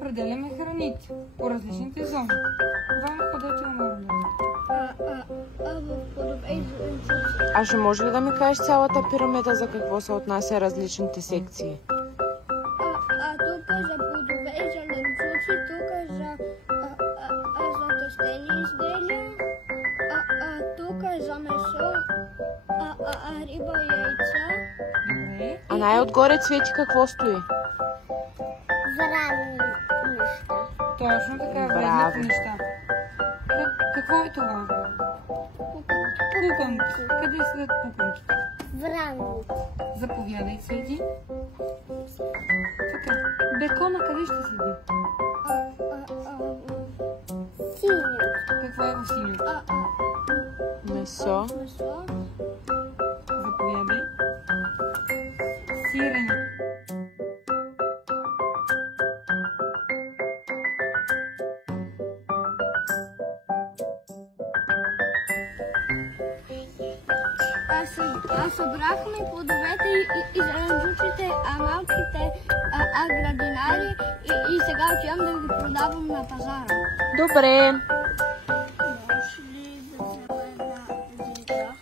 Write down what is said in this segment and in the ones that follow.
разпределяме храните по различните зони. Ванко, къде ти е А ще може ли да ми кажеш цялата пирамида за какво се отнася различните секции? Тук за плодове и зеленчуци, тук за тестени изделия, тук за месо, риба и яйца. Добре. А най-отгоре, Цвети, какво стои? Вранни неща. Точно така, Браво. вредните неща. Какво е това? Пупанки. Къде седят пупанките? Вранни. Заповядай, Цвети. Така. Бекона къде ще седи? Синьо. Какво е в синьото? Месо. Месо. Заповядай. Сирене. Събрахме плодовете и зеленчуците, малките градинари и сега отивам да ги продавам на пазара. Добре. Можеш ли да взема една визита?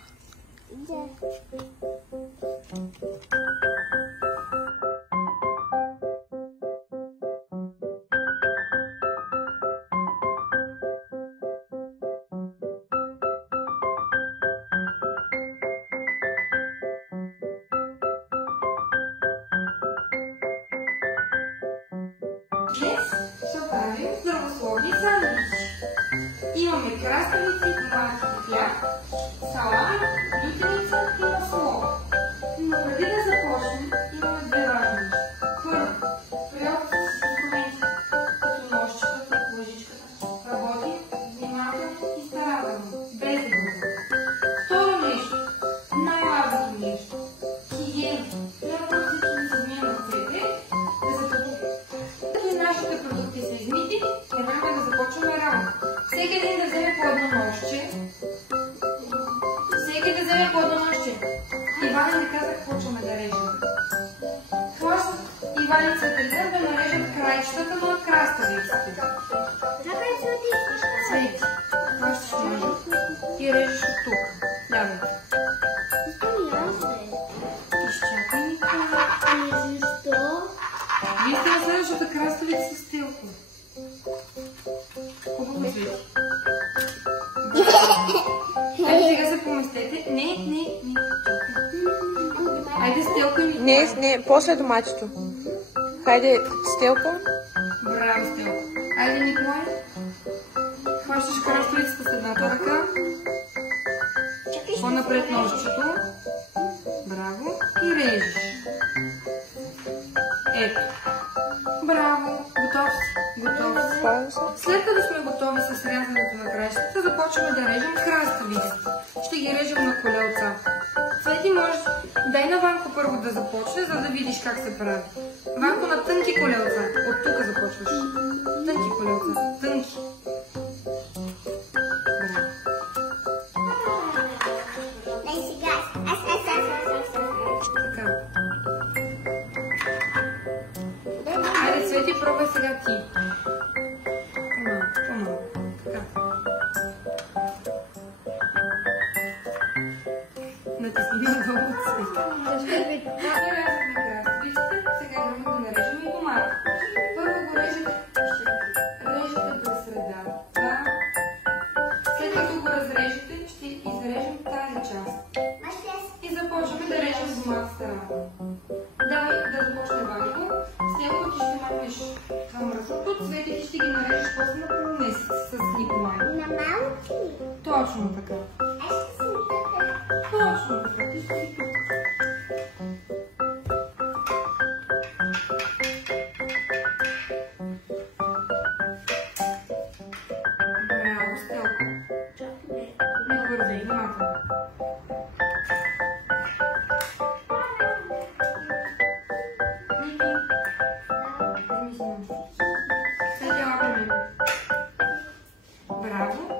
Днес ще правим здравословни сандвичи. Имаме краставици, домашни хляб, салат, лютеница и масло. Но преди да започнем, имаме две важни неща. Първо, приемате с инструменти, като ножичката и лъжичката. Работим внимателно и старателно, без да бързаме. Второ нещо, най-важното нещо, хигиена. Трябва да всички да се измием ръцете, да се като нашите продукти са измити, веднага да започваме работа. Всеки един да вземе по едно ножче. Всеки да вземе по едно ножче. Иван ми каза, почваме да режем. Хващат Иван и Цветелина да нарежат краищата на краставиците. Цвети, хващаш ножа и режеш от тук. Давай. Изчакай ми това. Вие сте на следващата краставица с телко. Хубаво, Цвети. Айде сега се поместете. Не. Айде стелка ми. Не, после доматито. Хайде, стелка. Браво, стелка. Айде, Николай. Хващаш краставицата с едната ръка. По-напред ножчето. Браво. И режеш. Ето. Браво. Готов си. След като сме готови с рязането на краищата, започваме да режем краставиците. Ще ги режем на колелца. Цвети, можеш... Дай на Ванко първо да започне, за да видиш как се прави. Ванко, на тънки колелца. От тук започваш. Тънки колелца. Тънки. Така. Айде, Цвети, пробвай сега ти. По-малко. Така. Натисни надолу, Цвети. Когато рязахме краставиците, сега идваме да нарежем и домата. Първо го режете през средата. След като го разрежете, ще изрежем тази част. И започваме да режем доматата равно. Давай да започне Ванко. С него ти ще махнеш към мръсното, Цвети ти ще ги нарежеш после на полумесец с Николай. На малки? Точно така. Точно така. Ти си тук. Браво, Стелко. Не бързай, внимателно. Ники. Вземи си ножички. Сега лапа ми. Браво.